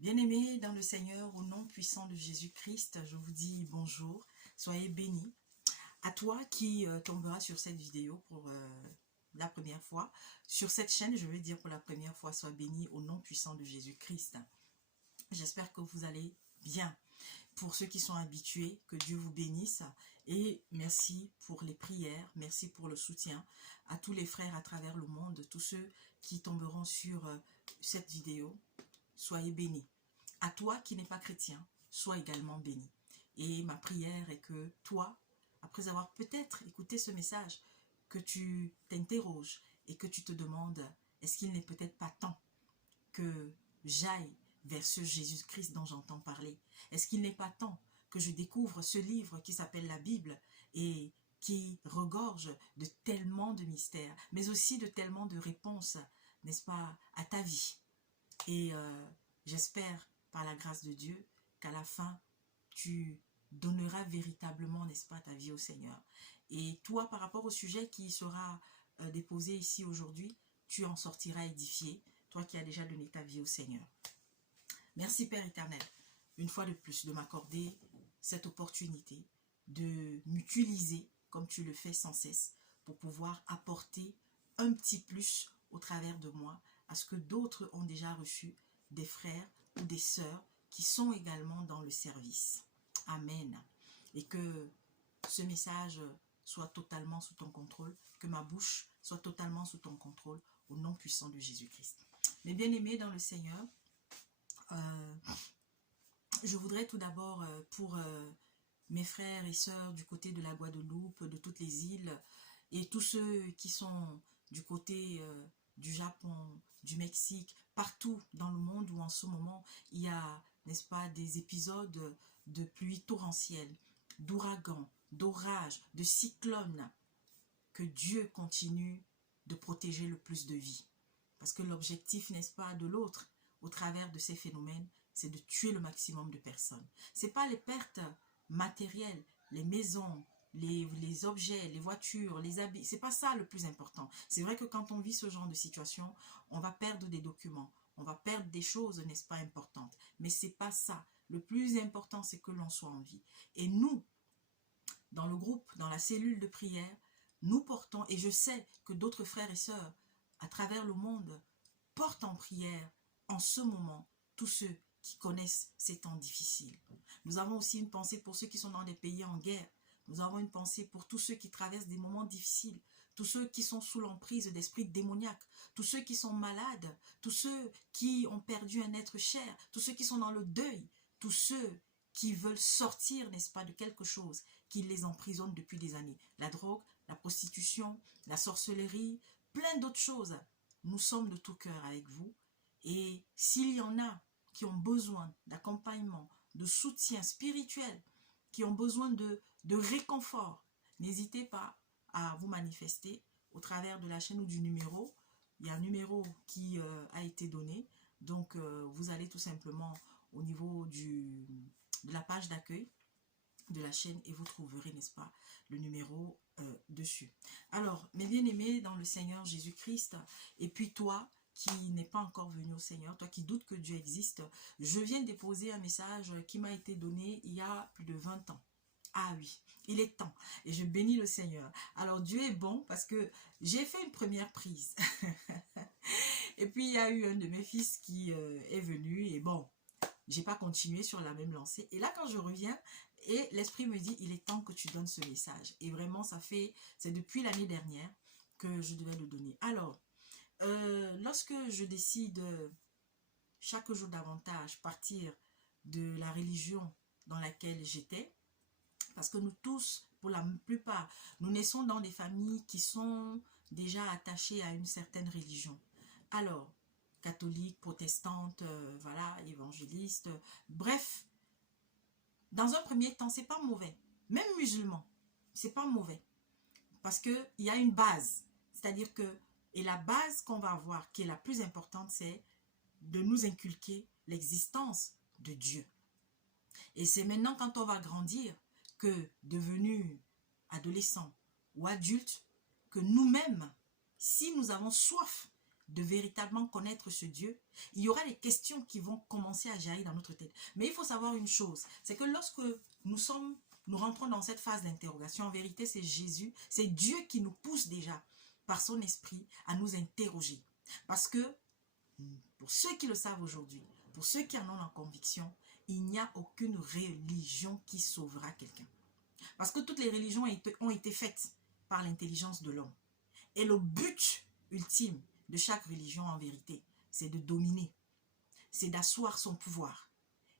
Bien-aimés dans le Seigneur, au nom puissant de Jésus-Christ, je vous dis bonjour, soyez bénis. À toi qui tombera sur cette vidéo pour la première fois, sur cette chaîne, je veux dire pour la première fois, sois béni au nom puissant de Jésus-Christ. J'espère que vous allez bien. Pour ceux qui sont habitués, que Dieu vous bénisse et merci pour les prières, merci pour le soutien à tous les frères à travers le monde, tous ceux qui tomberont sur cette vidéo, soyez bénis. À toi qui n'es pas chrétien, sois également béni. Et ma prière est que toi, après avoir peut-être écouté ce message, que tu t'interroges et que tu te demandes, est-ce qu'il n'est peut-être pas temps que j'aille vers ce Jésus-Christ dont j'entends parler? Est-ce qu'il n'est pas temps que je découvre ce livre qui s'appelle la Bible et qui regorge de tellement de mystères, mais aussi de tellement de réponses, n'est-ce pas, à ta vie? Et j'espère, par la grâce de Dieu, qu'à la fin, tu donneras véritablement, n'est-ce pas, ta vie au Seigneur. Et toi, par rapport au sujet qui sera déposé ici aujourd'hui, tu en sortiras édifié, toi qui as déjà donné ta vie au Seigneur. Merci Père éternel, une fois de plus, de m'accorder cette opportunité de m'utiliser comme tu le fais sans cesse pour pouvoir apporter un petit plus au travers de moi à ce que d'autres ont déjà reçu, des frères ou des sœurs qui sont également dans le service. Amen. Et que ce message soit totalement sous ton contrôle, que ma bouche soit totalement sous ton contrôle, au nom puissant de Jésus-Christ. Mes bien-aimés dans le Seigneur, je voudrais tout d'abord pour mes frères et sœurs du côté de la Guadeloupe, de toutes les îles, et tous ceux qui sont du côté du Japon, du Mexique, partout dans le monde où en ce moment il y a, n'est-ce pas, des épisodes de pluie torrentielle, d'ouragans, d'orages, de cyclones, que Dieu continue de protéger le plus de vies. Parce que l'objectif, n'est-ce pas, de l'autre, au travers de ces phénomènes, c'est de tuer le maximum de personnes. Ce n'est pas les pertes matérielles, les maisons, les objets, les voitures, les habits. C'est pas ça le plus important. C'est vrai que quand on vit ce genre de situation, on va perdre des documents, on va perdre des choses, n'est-ce pas, importantes. Mais c'est pas ça. Le plus important, c'est que l'on soit en vie. Et nous, dans le groupe, dans la cellule de prière, nous portons, et je sais que d'autres frères et sœurs à travers le monde portent en prière en ce moment tous ceux qui connaissent ces temps difficiles. Nous avons aussi une pensée pour ceux qui sont dans des pays en guerre. Nous avons une pensée pour tous ceux qui traversent des moments difficiles, tous ceux qui sont sous l'emprise d'esprits démoniaques, tous ceux qui sont malades, tous ceux qui ont perdu un être cher, tous ceux qui sont dans le deuil, tous ceux qui veulent sortir, n'est-ce pas, de quelque chose qui les emprisonne depuis des années. La drogue, la prostitution, la sorcellerie, plein d'autres choses. Nous sommes de tout cœur avec vous. Et s'il y en a qui ont besoin d'accompagnement, de soutien spirituel, qui ont besoin de réconfort, n'hésitez pas à vous manifester au travers de la chaîne ou du numéro. Il y a un numéro qui a été donné. Donc, vous allez tout simplement au niveau de la page d'accueil de la chaîne et vous trouverez, n'est-ce pas, le numéro dessus. Alors, mes bien-aimés dans le Seigneur Jésus-Christ, et puis toi qui n'es pas encore venu au Seigneur, toi qui doutes que Dieu existe, je viens de déposer un message qui m'a été donné il y a plus de 20 ans. Ah oui, il est temps et je bénis le Seigneur. Alors Dieu est bon parce que j'ai fait une première prise. Et puis il y a eu un de mes fils qui est venu et bon, j'ai pas continué sur la même lancée. Et là, quand je reviens, et l'Esprit me dit, il est temps que tu donnes ce message. Et vraiment, c'est depuis l'année dernière que je devais le donner. Alors, lorsque je décide chaque jour davantage partir de la religion dans laquelle j'étais, parce que nous tous, pour la plupart, nous naissons dans des familles qui sont déjà attachées à une certaine religion. Alors, catholique, protestante, voilà, évangéliste, bref, dans un premier temps, c'est pas mauvais. Même musulman, c'est pas mauvais. Parce qu'il y a une base. C'est-à-dire que, et la base qu'on va avoir, qui est la plus importante, c'est de nous inculquer l'existence de Dieu. Et c'est maintenant quand on va grandir que, devenu adolescent ou adulte, que nous-mêmes, si nous avons soif de véritablement connaître ce Dieu, il y aura des questions qui vont commencer à jaillir dans notre tête. Mais il faut savoir une chose, c'est que lorsque nous rentrons dans cette phase d'interrogation, en vérité c'est Jésus, c'est Dieu qui nous pousse déjà par son esprit à nous interroger. Parce que, pour ceux qui le savent aujourd'hui, pour ceux qui en ont la conviction, il n'y a aucune religion qui sauvera quelqu'un. Parce que toutes les religions ont été faites par l'intelligence de l'homme. Et le but ultime de chaque religion en vérité, c'est de dominer, c'est d'asseoir son pouvoir.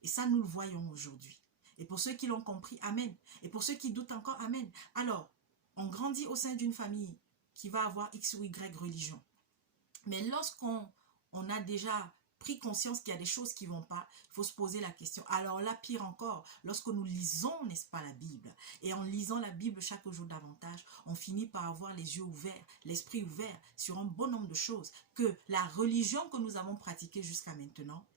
Et ça, nous le voyons aujourd'hui. Et pour ceux qui l'ont compris, amen. Et pour ceux qui doutent encore, amen. Alors, on grandit au sein d'une famille qui va avoir X ou Y religion. Mais lorsqu'on a déjà pris conscience qu'il y a des choses qui ne vont pas, il faut se poser la question. Alors là, pire encore, lorsque nous lisons, n'est-ce pas, la Bible, et en lisant la Bible chaque jour davantage, on finit par avoir les yeux ouverts, l'esprit ouvert sur un bon nombre de choses, que la religion que nous avons pratiquée jusqu'à maintenant,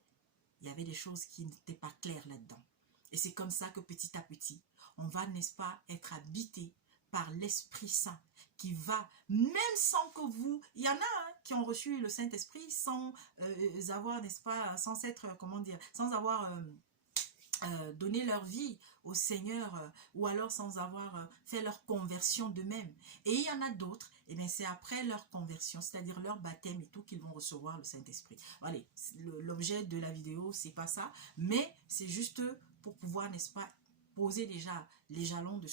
il y avait des choses qui n'étaient pas claires là-dedans. Et c'est comme ça que petit à petit, on va, n'est-ce pas, être habité par l'Esprit Saint qui va, même sans que vous, il y en a qui ont reçu le Saint-Esprit sans avoir, n'est-ce pas, sans s'être, comment dire, sans avoir donné leur vie au Seigneur ou alors sans avoir fait leur conversion d'eux-mêmes. Et il y en a d'autres, et bien c'est après leur conversion, c'est-à-dire leur baptême et tout, qu'ils vont recevoir le Saint-Esprit. Allez, l'objet de la vidéo, c'est pas ça, mais c'est juste pour pouvoir, n'est-ce pas, poser déjà les jalons de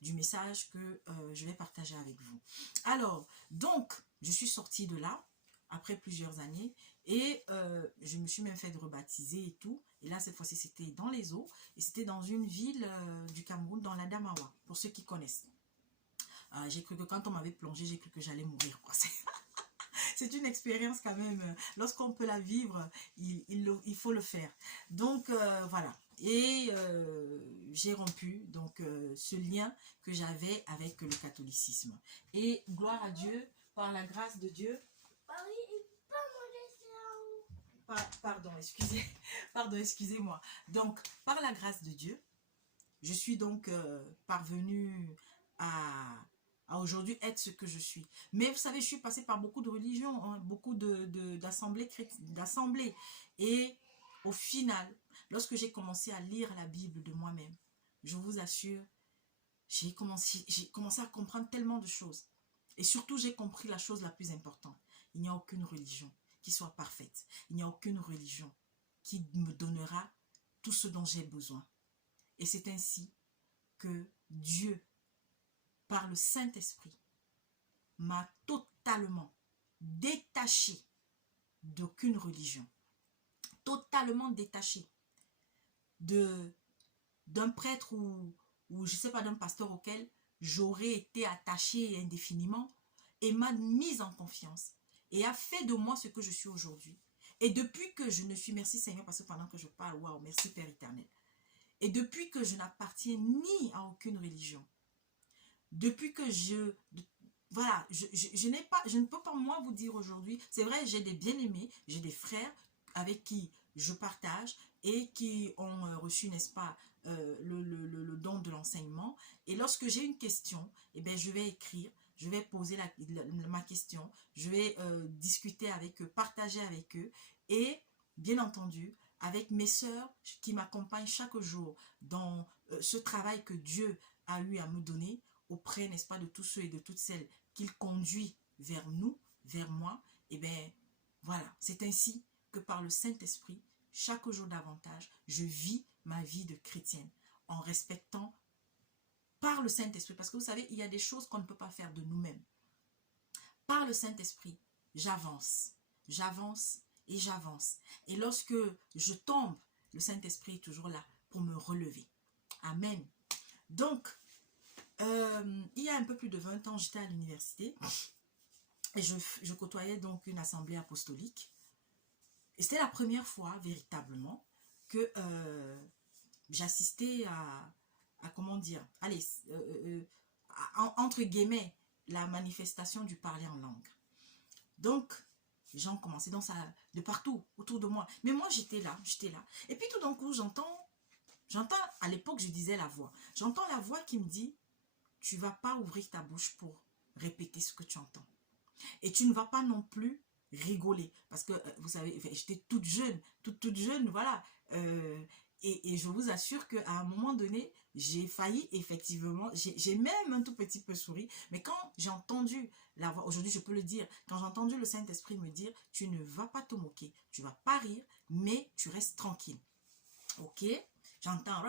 du message que je vais partager avec vous. Alors, donc, je suis sortie de là, après plusieurs années, et je me suis même fait rebaptiser et tout. Et là, cette fois-ci, c'était dans les eaux, et c'était dans une ville du Cameroun, dans la Damawa, pour ceux qui connaissent. J'ai cru que quand on m'avait plongé, j'ai cru que j'allais mourir, quoi. C'est une expérience quand même, lorsqu'on peut la vivre, il faut le faire. Donc, voilà. Et j'ai rompu donc ce lien que j'avais avec le catholicisme. Et gloire à Dieu, par la grâce de Dieu. Pardon, excusez-moi. Donc, par la grâce de Dieu, je suis donc parvenue à aujourd'hui être ce que je suis. Mais vous savez, je suis passée par beaucoup de religions, hein, beaucoup d'assemblées. Et au final, lorsque j'ai commencé à lire la Bible de moi-même, je vous assure, j'ai commencé à comprendre tellement de choses. Et surtout, j'ai compris la chose la plus importante. Il n'y a aucune religion qui soit parfaite. Il n'y a aucune religion qui me donnera tout ce dont j'ai besoin. Et c'est ainsi que Dieu, par le Saint-Esprit, m'a totalement détaché d'aucune religion. Totalement détaché d'un prêtre ou je ne sais pas, d'un pasteur auquel j'aurais été attaché indéfiniment, et m'a mise en confiance et a fait de moi ce que je suis aujourd'hui. Et depuis que je ne suis, merci Seigneur, parce que pendant que je parle, waouh, merci Père éternel. Et depuis que je n'appartiens ni à aucune religion, depuis que voilà, je ne peux pas moi vous dire aujourd'hui, c'est vrai, j'ai des bien-aimés, j'ai des frères avec qui je partage et qui ont reçu, n'est-ce pas, le don de l'enseignement. Et lorsque j'ai une question, eh bien, je vais écrire, je vais poser ma question, je vais discuter avec eux, partager avec eux, et bien entendu, avec mes sœurs qui m'accompagnent chaque jour dans ce travail que Dieu a eu à me donner, auprès, n'est-ce pas, de tous ceux et de toutes celles qu'il conduit vers nous, vers moi, et bien, voilà, c'est ainsi que par le Saint-Esprit, chaque jour davantage, je vis ma vie de chrétienne en respectant par le Saint-Esprit, parce que vous savez, il y a des choses qu'on ne peut pas faire de nous-mêmes. Par le Saint-Esprit, j'avance, j'avance et j'avance. Et lorsque je tombe, le Saint-Esprit est toujours là pour me relever. Amen. Donc, il y a un peu plus de 20 ans, j'étais à l'université et je côtoyais donc une assemblée apostolique. Et c'était la première fois, véritablement, que j'assistais à, comment dire, allez, entre guillemets, la manifestation du parler en langue. Donc, les gens commençaient dans ça, de partout, autour de moi. Mais moi, j'étais là. Et puis tout d'un coup, j'entends, à l'époque, je disais la voix. J'entends la voix qui me dit, tu ne vas pas ouvrir ta bouche pour répéter ce que tu entends. Et tu ne vas pas non plus rigoler. Parce que, vous savez, j'étais toute jeune, toute jeune, voilà. Et je vous assure qu'à un moment donné, j'ai failli, effectivement, j'ai même un tout petit peu souri. Mais quand j'ai entendu la voix, aujourd'hui je peux le dire, quand j'ai entendu le Saint-Esprit me dire, tu ne vas pas te moquer, tu vas pas rire, mais tu restes tranquille. Ok? J'entends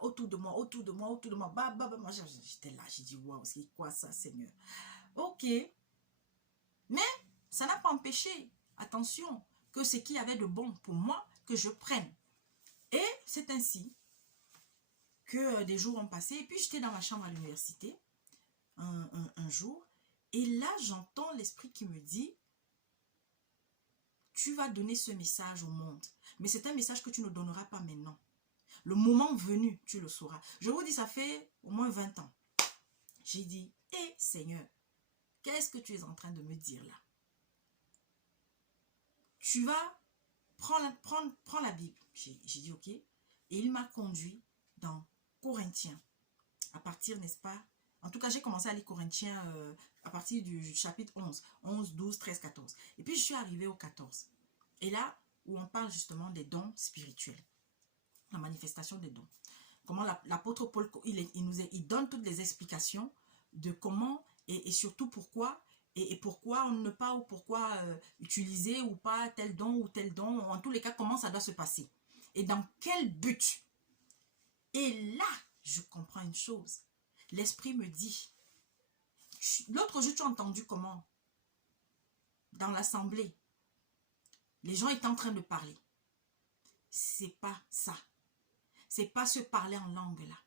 autour de moi, autour de moi, autour de moi. Bah, bah, bah. Moi, j'étais là, j'ai dit, waouh, c'est quoi ça, Seigneur? Ok. Mais ça n'a pas empêché, attention, que ce qui y avait de bon pour moi, que je prenne. Et c'est ainsi que des jours ont passé. Et puis, j'étais dans ma chambre à l'université un jour. Et là, j'entends l'esprit qui me dit, tu vas donner ce message au monde. Mais c'est un message que tu ne donneras pas maintenant. Le moment venu, tu le sauras. Je vous dis, ça fait au moins 20 ans. J'ai dit, hé Seigneur, qu'est-ce que tu es en train de me dire là? Tu vas prendre la Bible. J'ai dit, ok. Et il m'a conduit dans Corinthiens. À partir, n'est-ce pas? En tout cas, j'ai commencé à lire Corinthiens à partir du chapitre 11. 11, 12, 13, 14. Et puis, je suis arrivée au 14. Et là, où on parle justement des dons spirituels. La manifestation des dons. Comment l'apôtre Paul, il donne toutes les explications de comment et surtout pourquoi et pourquoi on ne pas ou pourquoi utiliser ou pas tel don ou tel don. En tous les cas, comment ça doit se passer. Et dans quel but. Et là, je comprends une chose. L'esprit me dit, l'autre jour, tu as entendu comment? Dans l'assemblée, les gens étaient en train de parler. C'est pas ça. C'est pas se parler en langue là.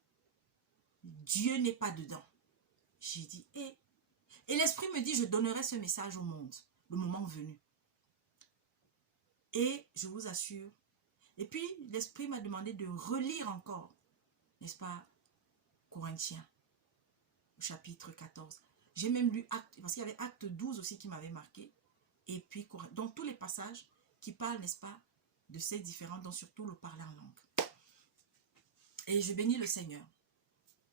Dieu n'est pas dedans. J'ai dit, et l'esprit me dit, je donnerai ce message au monde, le moment venu. Et je vous assure. Et puis, l'esprit m'a demandé de relire encore, n'est-ce pas, Corinthiens, chapitre 14. J'ai même lu Acte, parce qu'il y avait Acte 12 aussi qui m'avait marqué. Et puis, donc tous les passages qui parlent, n'est-ce pas, de ces différents, dont surtout le parler en langue. Et je bénis le Seigneur.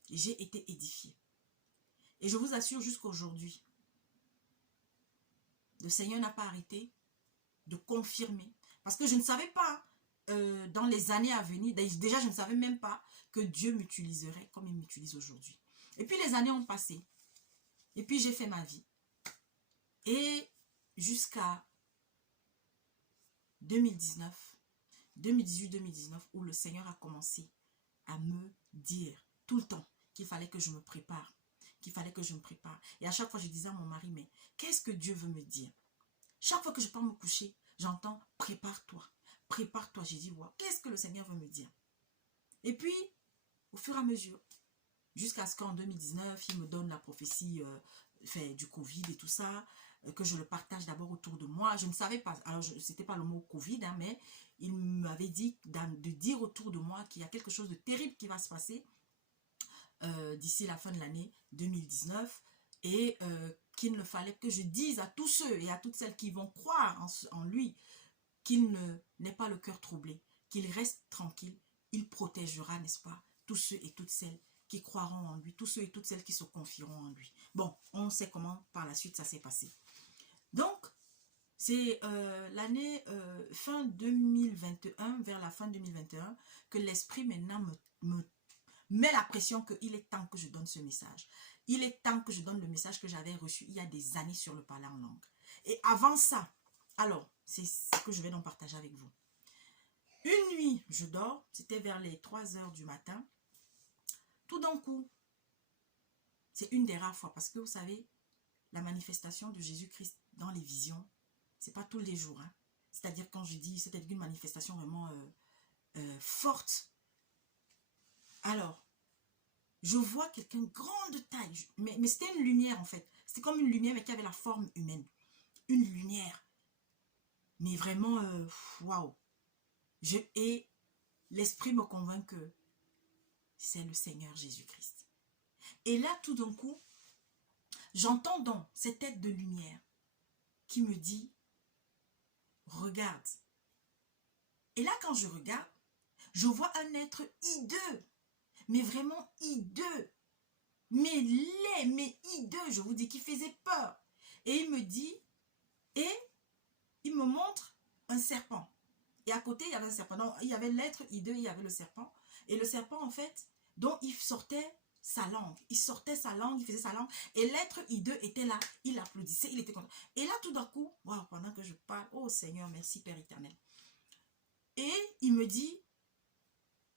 J'ai été édifiée. Et je vous assure jusqu'à aujourd'hui, le Seigneur n'a pas arrêté de confirmer. Parce que je ne savais pas, dans les années à venir, déjà je ne savais même pas que Dieu m'utiliserait comme il m'utilise aujourd'hui. Et puis les années ont passé. Et puis j'ai fait ma vie. Et jusqu'à 2019, 2018-2019, où le Seigneur a commencé à me dire tout le temps qu'il fallait que je me prépare. Qu'il fallait que je me prépare. Et à chaque fois, je disais à mon mari, mais qu'est-ce que Dieu veut me dire? Chaque fois que je pars me coucher, j'entends, prépare-toi. Prépare-toi. J'ai dit, wow, qu'est-ce que le Seigneur veut me dire? Et puis, au fur et à mesure, jusqu'à ce qu'en 2019, il me donne la prophétie du Covid et tout ça, que je le partage d'abord autour de moi. Je ne savais pas, alors c'était pas le mot Covid, hein, mais il m'avait dit de dire autour de moi qu'il y a quelque chose de terrible qui va se passer d'ici la fin de l'année 2019 et qu'il ne fallait que je dise à tous ceux et à toutes celles qui vont croire en lui qu'il n'ait pas le cœur troublé, qu'il reste tranquille, il protégera, n'est-ce pas, tous ceux et toutes celles qui croiront en lui, tous ceux et toutes celles qui se confieront en lui. Bon, on sait comment par la suite ça s'est passé. Donc, c'est l'année fin 2021, vers la fin 2021, que l'esprit maintenant me met la pression qu'il est temps que je donne ce message. Il est temps que je donne le message que j'avais reçu il y a des années sur le parler en langue. Et avant ça, alors, c'est ce que je vais donc partager avec vous. Une nuit, je dors, c'était vers les 3 heures du matin. Tout d'un coup, c'est une des rares fois, parce que vous savez, la manifestation de Jésus-Christ dans les visions, c'est pas tous les jours. Hein. C'est-à-dire quand je dis, c'était une manifestation vraiment forte. Alors, je vois quelqu'un grande taille, mais c'était une lumière en fait. C'était comme une lumière mais qui avait la forme humaine. Une lumière. Mais vraiment, waouh. Et l'esprit me convainc que c'est le Seigneur Jésus-Christ. Et là, tout d'un coup, j'entends donc cette tête de lumière qui me dit, regarde. Et là, quand je regarde, je vois un être hideux. Mais vraiment hideux. Mais laid, mais hideux, je vous dis, qui faisait peur. Et il me dit, et il me montre un serpent. Et à côté, il y avait un serpent. Donc, il y avait l'être hideux, il y avait le serpent. Et le serpent, en fait, donc il sortait sa langue. Il sortait sa langue, il faisait sa langue. Et l'être hideux était là. Il applaudissait, il était content. Et là, tout d'un coup, wow, pendant que je parle, oh Seigneur, merci Père éternel. Et il me dit,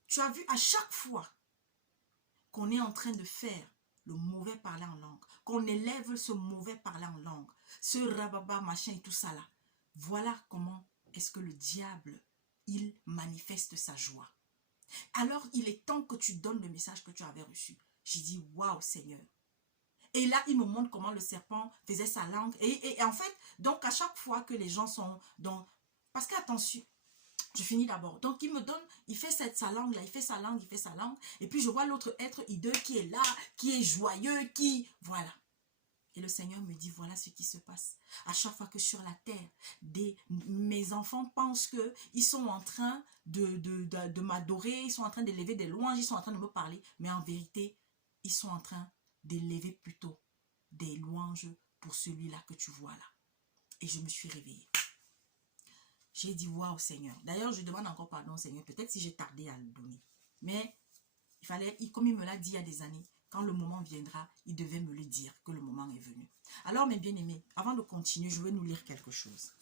tu as vu à chaque fois qu'on est en train de faire le mauvais parler en langue, qu'on élève ce mauvais parler en langue, ce rababa, machin et tout ça là, voilà comment est-ce que le diable, il manifeste sa joie. Alors, il est temps que tu donnes le message que tu avais reçu. J'ai dit, waouh Seigneur. Et là, il me montre comment le serpent faisait sa langue. Et en fait, donc à chaque fois que les gens sont dans... Parce qu'attention, je finis d'abord. Donc, il me donne, il fait sa langue là, il fait sa langue, il fait sa langue. Et puis, je vois l'autre être hideux qui est là, qui est joyeux, qui... Voilà. Et le Seigneur me dit, voilà ce qui se passe. À chaque fois que sur la terre, mes enfants pensent qu'ils sont en train de m'adorer, ils sont en train d'élever des louanges, ils sont en train de me parler. Mais en vérité, ils sont en train d'élever plutôt des louanges pour celui-là que tu vois là. Et je me suis réveillée. J'ai dit, waouh Seigneur. D'ailleurs, je demande encore pardon Seigneur, peut-être si j'ai tardé à le donner. Mais il fallait, comme il me l'a dit il y a des années, quand le moment viendra, il devait me le dire que le moment est venu. Alors mes bien-aimés, avant de continuer, je vais nous lire quelque chose.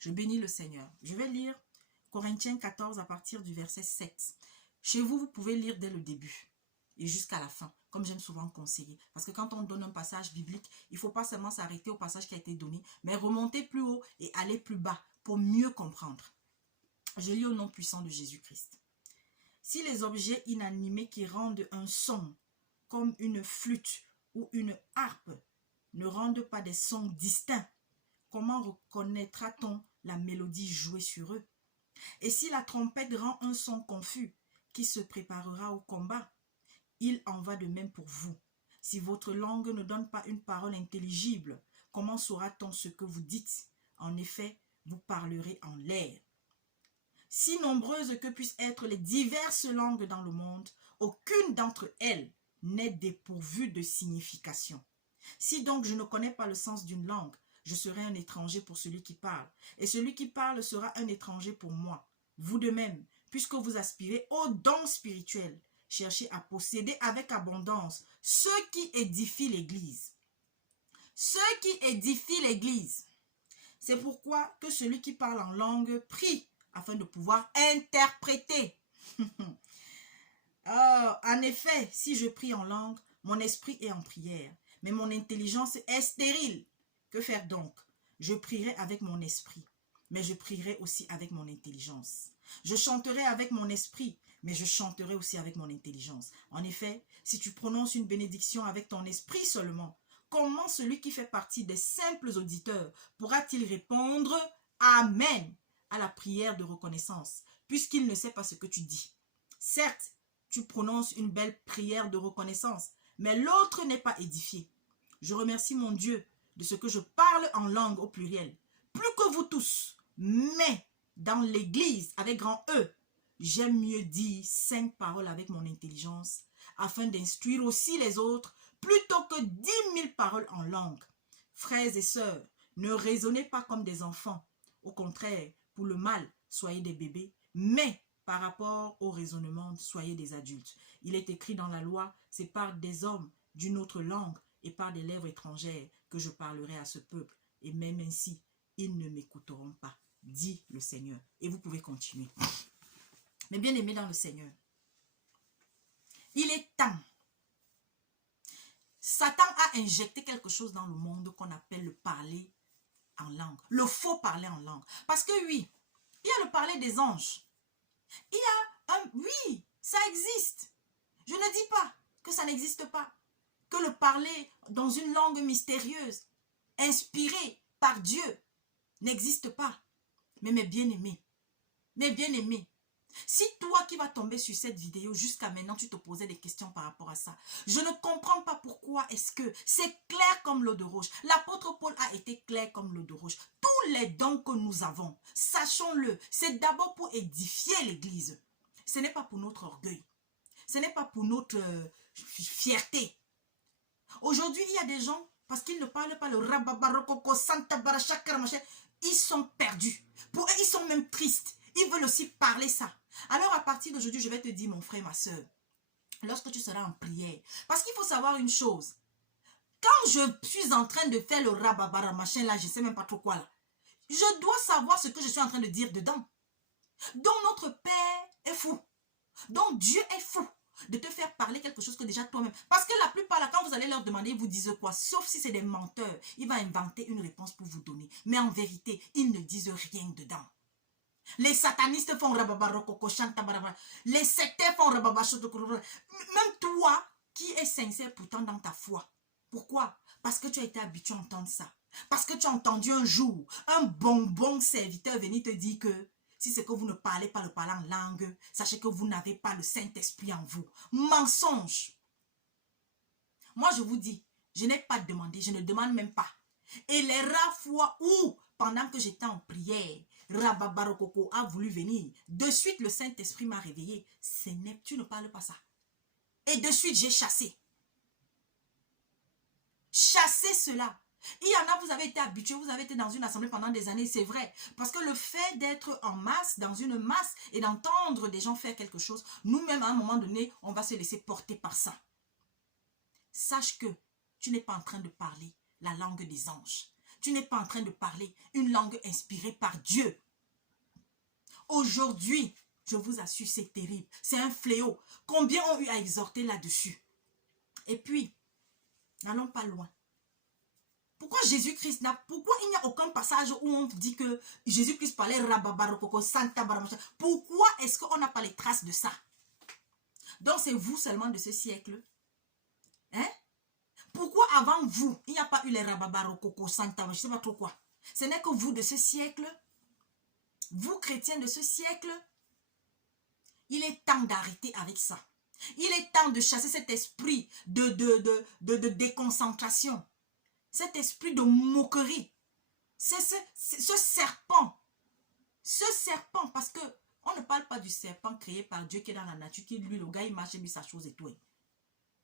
Je bénis le Seigneur. Je vais lire Corinthiens 14 à partir du verset 7. Chez vous, vous pouvez lire dès le début et jusqu'à la fin, comme j'aime souvent conseiller. Parce que quand on donne un passage biblique, il ne faut pas seulement s'arrêter au passage qui a été donné, mais remonter plus haut et aller plus bas pour mieux comprendre. Je lis au nom puissant de Jésus-Christ. Si les objets inanimés qui rendent un son, comme une flûte ou une harpe, ne rendent pas des sons distincts, comment reconnaîtra-t-on la mélodie jouée sur eux? Et si la trompette rend un son confus, qui se préparera au combat? Il en va de même pour vous. Si votre langue ne donne pas une parole intelligible, comment saura-t-on ce que vous dites? En effet, vous parlerez en l'air. Si nombreuses que puissent être les diverses langues dans le monde, aucune d'entre elles n'est dépourvue de signification. Si donc je ne connais pas le sens d'une langue, je serai un étranger pour celui qui parle, et celui qui parle sera un étranger pour moi. Vous de même, puisque vous aspirez aux dons spirituels, cherchez à posséder avec abondance ce qui édifie l'Église. Ce qui édifie l'Église. C'est pourquoi que celui qui parle en langue prie, afin de pouvoir interpréter. En effet, si je prie en langue, mon esprit est en prière, mais mon intelligence est stérile. Que faire donc? Je prierai avec mon esprit, mais je prierai aussi avec mon intelligence. Je chanterai avec mon esprit, mais je chanterai aussi avec mon intelligence. En effet, si tu prononces une bénédiction avec ton esprit seulement, comment celui qui fait partie des simples auditeurs pourra-t-il répondre « Amen » à la prière de reconnaissance, puisqu'il ne sait pas ce que tu dis? Certes, tu prononces une belle prière de reconnaissance, mais l'autre n'est pas édifié. Je remercie mon Dieu de ce que je parle en langue au pluriel, plus que vous tous, mais dans l'église avec grand E, j'aime mieux dire 5 paroles avec mon intelligence, afin d'instruire aussi les autres, plutôt que 10 000 paroles en langue. Frères et sœurs, ne raisonnez pas comme des enfants. Au contraire, pour le mal, soyez des bébés, mais par rapport au raisonnement, soyez des adultes. Il est écrit dans la loi, c'est par des hommes d'une autre langue et par des lèvres étrangères que je parlerai à ce peuple. Et même ainsi, ils ne m'écouteront pas, dit le Seigneur. Et vous pouvez continuer. Mais bien aimés dans le Seigneur, il est temps. Satan a injecté quelque chose dans le monde qu'on appelle le parler en langue. Le faux parler en langue. Parce que oui, il y a le parler des anges. Il y a un... Oui, ça existe. Je ne dis pas que ça n'existe pas. Que le parler dans une langue mystérieuse, inspirée par Dieu, n'existe pas. Mais mes bien-aimés, si toi qui vas tomber sur cette vidéo jusqu'à maintenant, tu te posais des questions par rapport à ça, je ne comprends pas pourquoi est-ce que c'est clair comme l'eau de roche. L'apôtre Paul a été clair comme l'eau de roche. Tous les dons que nous avons, sachons-le, c'est d'abord pour édifier l'Église. Ce n'est pas pour notre orgueil. Ce n'est pas pour notre fierté. Aujourd'hui, il y a des gens, parce qu'ils ne parlent pas le rababarokoko, santa barachakara, machin, ils sont perdus. Pour eux, ils sont même tristes. Ils veulent aussi parler ça. Alors à partir d'aujourd'hui, je vais te dire, mon frère, ma soeur, lorsque tu seras en prière, parce qu'il faut savoir une chose. Quand je suis en train de faire le rababara machin là, je ne sais même pas trop quoi là, je dois savoir ce que je suis en train de dire dedans. Donc notre Père est fou. Donc Dieu est fou de te faire parler quelque chose que déjà toi-même. Parce que la plupart là, quand vous allez leur demander, ils vous disent quoi? Sauf si c'est des menteurs. Il va inventer une réponse pour vous donner. Mais en vérité, ils ne disent rien dedans. Les satanistes font rababarokoko chantabarabara. Les sectaires font rababachotokoro. Même toi qui es sincère pourtant dans ta foi. Pourquoi? Parce que tu as été habitué à entendre ça. Parce que tu as entendu un jour un bonbon serviteur venir te dire que si c'est que vous ne parlez pas le parler en langue, sachez que vous n'avez pas le Saint-Esprit en vous. Mensonge. Moi, je vous dis, je n'ai pas demandé, je ne demande même pas. Et les rares fois où, pendant que j'étais en prière, Rababarokoko a voulu venir, de suite le Saint-Esprit m'a réveillé. Tu ne parles pas ça. Et de suite, j'ai chassé. Chassez cela. Il y en a, vous avez été habitués, vous avez été dans une assemblée pendant des années, c'est vrai. Parce que le fait d'être en masse, dans une masse, et d'entendre des gens faire quelque chose, nous-mêmes, à un moment donné, on va se laisser porter par ça. Sache que tu n'es pas en train de parler la langue des anges. Tu n'es pas en train de parler une langue inspirée par Dieu. Aujourd'hui, je vous assure, c'est terrible. C'est un fléau. Combien ont eu à exhorter là-dessus? Et puis, n'allons pas loin. Pourquoi Jésus-Christ pourquoi il n'y a aucun passage où on dit que Jésus-Christ parlait rababarokoko, santa baramacha? Pourquoi est-ce qu'on n'a pas les traces de ça? Donc c'est vous seulement de ce siècle. Hein? Pourquoi avant vous, il n'y a pas eu les rababarokoko, santa, je ne sais pas trop quoi. Ce n'est que vous de ce siècle. Vous chrétiens de ce siècle. Il est temps d'arrêter avec ça. Il est temps de chasser cet esprit de déconcentration. Cet esprit de moquerie, ce serpent, parce que on ne parle pas du serpent créé par Dieu qui est dans la nature, qui lui, le gars, il marche et lui, sa chose et tout.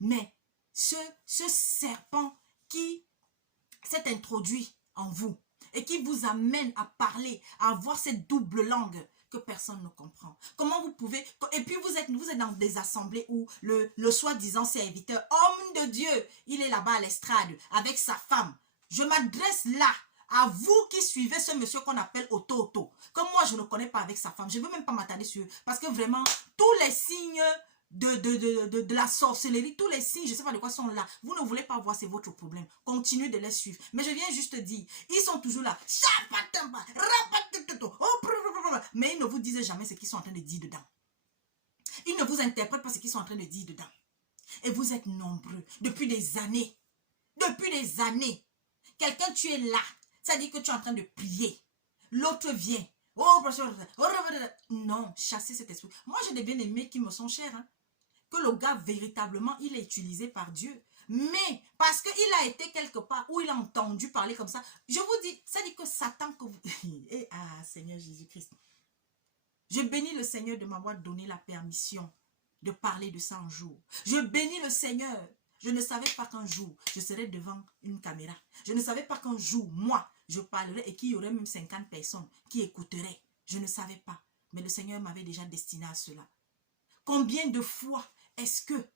Mais ce serpent qui s'est introduit en vous et qui vous amène à parler, à avoir cette double langue que personne ne comprend. Comment vous pouvez... Et puis vous êtes dans des assemblées où le soi-disant serviteur, homme de Dieu, il est là-bas à l'estrade avec sa femme. Je m'adresse là à vous qui suivez ce monsieur qu'on appelle Otto. Comme moi, je ne connais pas avec sa femme. Je ne veux même pas m'attarder sur eux. Parce que vraiment, tous les signes de la sorcellerie, tous les signes, je ne sais pas de quoi sont là. Vous ne voulez pas voir, c'est votre problème. Continuez de les suivre. Mais je viens juste dire, ils sont toujours là. Mais ils ne vous disent jamais ce qu'ils sont en train de dire dedans. Ils ne vous interprètent pas ce qu'ils sont en train de dire dedans. Et vous êtes nombreux depuis des années. Depuis des années. Quelqu'un, tu es là. Ça dit que tu es en train de prier. L'autre vient. Oh, non, chassez cet esprit. Moi, j'ai des bien-aimés qui me sont chers. Hein. Que le gars, véritablement, il est utilisé par Dieu. Mais, parce qu'il a été quelque part où il a entendu parler comme ça, je vous dis, ça dit que Satan, que vous... ah, Seigneur Jésus-Christ. Je bénis le Seigneur de m'avoir donné la permission de parler de ça un jour. Je bénis le Seigneur. Je ne savais pas qu'un jour, je serais devant une caméra. Je ne savais pas qu'un jour, moi, je parlerais et qu'il y aurait même 50 personnes qui écouteraient. Je ne savais pas. Mais le Seigneur m'avait déjà destiné à cela. Combien de fois est-ce que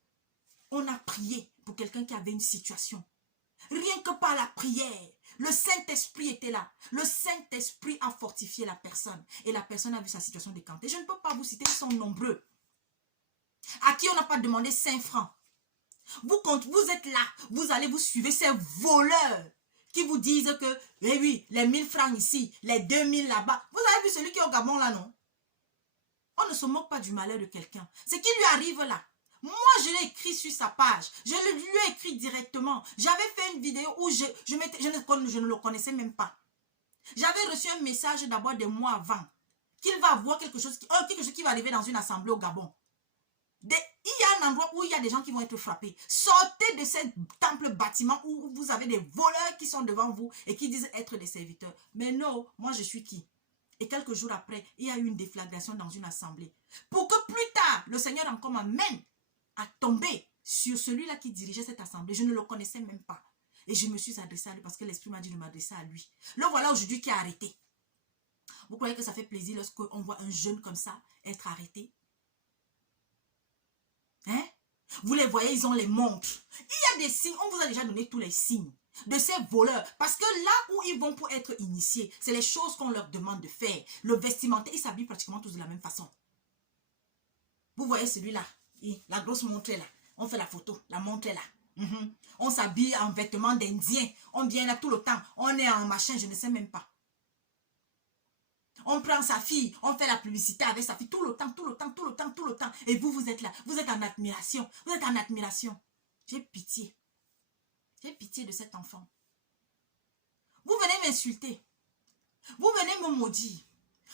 on a prié pour quelqu'un qui avait une situation? Rien que par la prière, le Saint-Esprit était là. Le Saint-Esprit a fortifié la personne. Et la personne a vu sa situation décantée. Je ne peux pas vous citer, ils sont nombreux. À qui on n'a pas demandé 5 francs. Vous êtes là, vous allez vous suivre ces voleurs qui vous disent que, eh oui, les 1000 francs ici, les 2000 là-bas. Vous avez vu celui qui est au Gabon là, non? On ne se moque pas du malheur de quelqu'un. Ce qui lui arrive là. Moi, je l'ai écrit sur sa page. Je lui ai écrit directement. J'avais fait une vidéo où je ne le connaissais même pas. J'avais reçu un message d'abord des mois avant qu'il va avoir quelque chose qui va arriver dans une assemblée au Gabon. Il y a un endroit où il y a des gens qui vont être frappés. Sortez de ce temple bâtiment où vous avez des voleurs qui sont devant vous et qui disent être des serviteurs. Mais non, moi je suis qui? Et quelques jours après, il y a eu une déflagration dans une assemblée. Pour que plus tard, le Seigneur encore m'amène à tomber sur celui-là qui dirigeait cette assemblée. Je ne le connaissais même pas. Et je me suis adressée à lui parce que l'Esprit m'a dit de m'adresser à lui. Le voilà aujourd'hui qui est arrêté. Vous croyez que ça fait plaisir lorsqu'on voit un jeune comme ça être arrêté? Hein? Vous les voyez, ils ont les montres. Il y a des signes, on vous a déjà donné tous les signes de ces voleurs. Parce que là où ils vont pour être initiés, c'est les choses qu'on leur demande de faire. Le vestimentaire, ils s'habillent pratiquement tous de la même façon. Vous voyez celui-là, la grosse montre est là. On fait la photo, la montre est là. On s'habille en vêtements d'Indiens. On vient là tout le temps. On est en machin, je ne sais même pas. On prend sa fille, on fait la publicité avec sa fille tout le temps, tout le temps, tout le temps, tout le temps. Et vous, vous êtes là, vous êtes en admiration. Vous êtes en admiration. J'ai pitié. J'ai pitié de cet enfant. Vous venez m'insulter. Vous venez me maudire.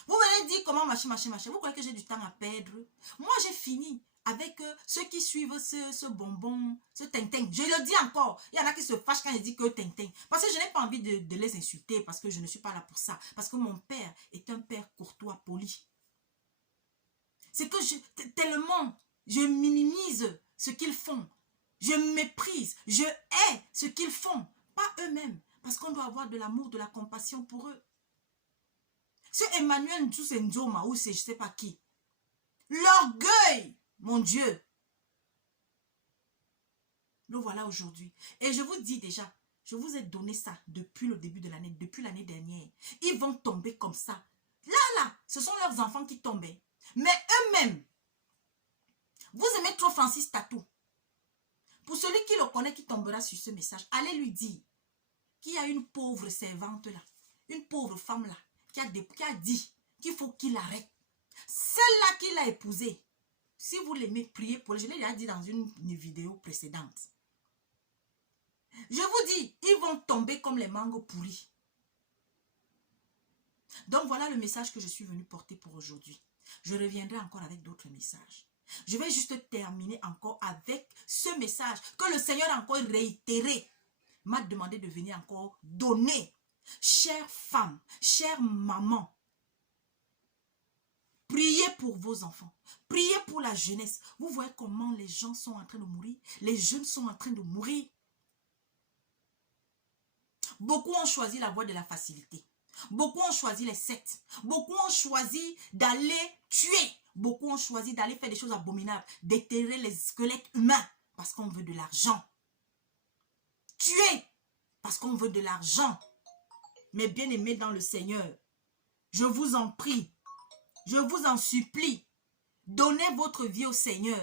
Vous venez dire comment machin, machin, machin. Vous croyez que j'ai du temps à perdre? Moi, j'ai fini avec ceux qui suivent ce bonbon, ce tintin. Je le dis encore. Il y en a qui se fâchent quand je dis que tintin. Parce que je n'ai pas envie de les insulter. Parce que je ne suis pas là pour ça. Parce que mon père est un père courtois, poli. C'est que tellement je minimise ce qu'ils font. Je méprise. Je hais ce qu'ils font. Pas eux-mêmes. Parce qu'on doit avoir de l'amour, de la compassion pour eux. Ce Emmanuel Nzoma ou c'est je ne sais pas qui. L'orgueil, mon Dieu. Le voilà aujourd'hui. Et je vous dis déjà, je vous ai donné ça depuis le début de l'année, depuis l'année dernière. Ils vont tomber comme ça. Là, ce sont leurs enfants qui tombaient. Mais eux-mêmes, vous aimez trop Francis Tatou. Pour celui qui le connaît, qui tombera sur ce message, allez lui dire qu'il y a une pauvre servante là, une pauvre femme là, qui a dit qu'il faut qu'il arrête. Celle-là qu'il a épousée, si vous l'aimez, priez pour elle. Je l'ai déjà dit dans une vidéo précédente. Je vous dis, ils vont tomber comme les mangues pourris. Donc voilà le message que je suis venue porter pour aujourd'hui. Je reviendrai encore avec d'autres messages. Je vais juste terminer encore avec ce message que le Seigneur a encore réitéré. M'a demandé de venir encore donner. Chères femmes, chères mamans, priez pour vos enfants. Priez pour la jeunesse. Vous voyez comment les gens sont en train de mourir. Les jeunes sont en train de mourir. Beaucoup ont choisi la voie de la facilité. Beaucoup ont choisi les sectes. Beaucoup ont choisi d'aller tuer. Beaucoup ont choisi d'aller faire des choses abominables. Déterrer les squelettes humains parce qu'on veut de l'argent. Tuer parce qu'on veut de l'argent. Mes bien-aimés dans le Seigneur, je vous en prie, je vous en supplie, donnez votre vie au Seigneur.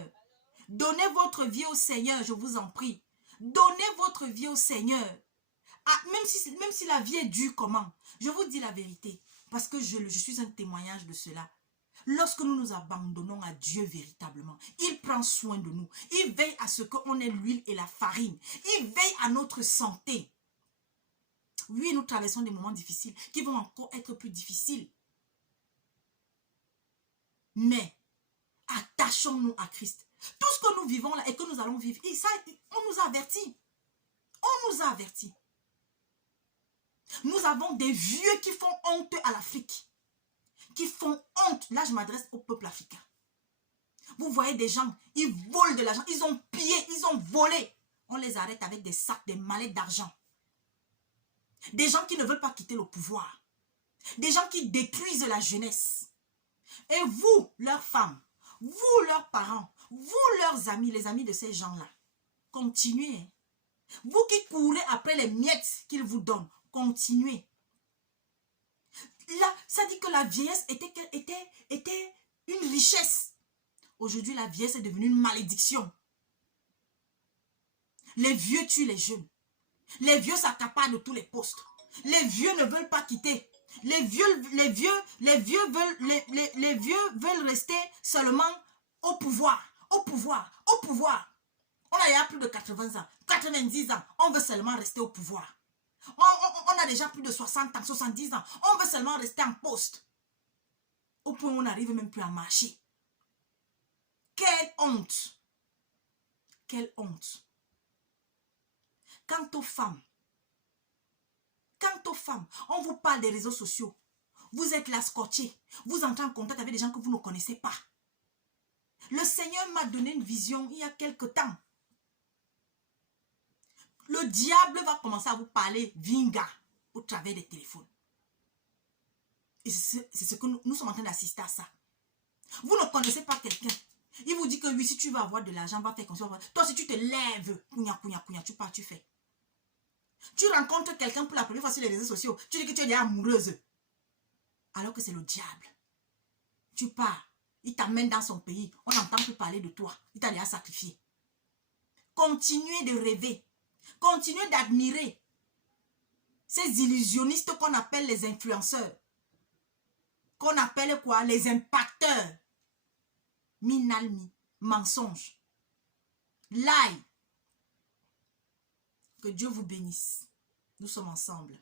Donnez votre vie au Seigneur, je vous en prie. Donnez votre vie au Seigneur. Ah, même si la vie est dure, comment? Je vous dis la vérité, parce que je suis un témoignage de cela. Lorsque nous nous abandonnons à Dieu véritablement, il prend soin de nous. Il veille à ce qu'on ait l'huile et la farine. Il veille à notre santé. Oui, nous traversons des moments difficiles qui vont encore être plus difficiles. Mais attachons-nous à Christ. Tout ce que nous vivons là et que nous allons vivre, ça, on nous a avertis. On nous a avertis. Nous avons des vieux qui font honte à l'Afrique. Qui font honte. Là, je m'adresse au peuple africain. Vous voyez des gens, ils volent de l'argent. Ils ont pillé, ils ont volé. On les arrête avec des sacs, des mallettes d'argent. Des gens qui ne veulent pas quitter le pouvoir. Des gens qui détruisent la jeunesse. Et vous, leurs femmes, vous, leurs parents, vous, leurs amis, les amis de ces gens-là, continuez. Vous qui courez après les miettes qu'ils vous donnent, continuez. Là, ça dit que la vieillesse était une richesse. Aujourd'hui, la vieillesse est devenue une malédiction. Les vieux tuent les jeunes. Les vieux s'accaparent de tous les postes. Les vieux ne veulent pas quitter. Les vieux veulent rester seulement au pouvoir. Au pouvoir. Au pouvoir. On a déjà plus de 80 ans, 90 ans. On veut seulement rester au pouvoir. On a déjà plus de 60 ans, 70 ans. On veut seulement rester en poste. Au point où on n'arrive même plus à marcher. Quelle honte. Quelle honte. Quant aux femmes, on vous parle des réseaux sociaux. Vous êtes là scotché. Vous entrez en contact avec des gens que vous ne connaissez pas. Le Seigneur m'a donné une vision il y a quelque temps. Le diable va commencer à vous parler vinga au travers des téléphones. Et c'est ce que nous sommes en train d'assister à ça. Vous ne connaissez pas quelqu'un. Il vous dit que oui, si tu veux avoir de l'argent, va faire comme ça. Toi, si tu te lèves, tu pars, tu fais. Tu rencontres quelqu'un pour la première fois sur les réseaux sociaux. Tu dis que tu es déjà amoureuse. Alors que c'est le diable. Tu pars. Il t'amène dans son pays. On n'entend plus parler de toi. Il t'a déjà sacrifié. Continuez de rêver. Continuez d'admirer ces illusionnistes qu'on appelle les influenceurs. Qu'on appelle quoi? Les impacteurs. Minalmi. Mensonge. Lie. Que Dieu vous bénisse. Nous sommes ensemble.